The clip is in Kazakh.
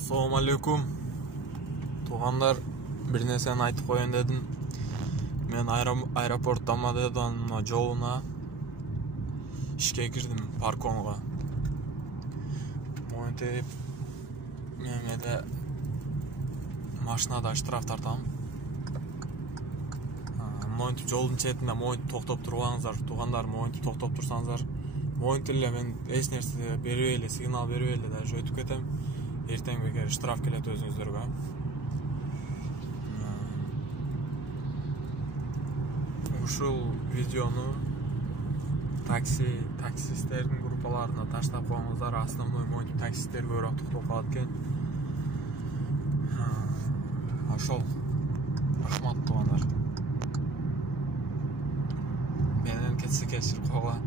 Assalamu alaikum. Туғандар, bir нерсени айтып коеюн дедим. Мен аэропорттан Мадеданын жолуна ишке кирдим, парконго. Монтип мен эле машинада штраф тартам. Монтип жолдун четинде монтип токтоп турбаңыздар, туғандар, монтип токтоп турсаңыздар. Монтип эле мен эч нерсе бербей эле, сигнал бербей эле даже өтүп кетем. Эртең бекер штраф келет өзүңүздөргө. Ушул видеону таксисттердин группаларына таштап коюңуздар. Основной монтип таксисттер көбүрөөк токтоп калат экен. Ошол. Рахмат туугандар. Менен кетсе кечирип койгула.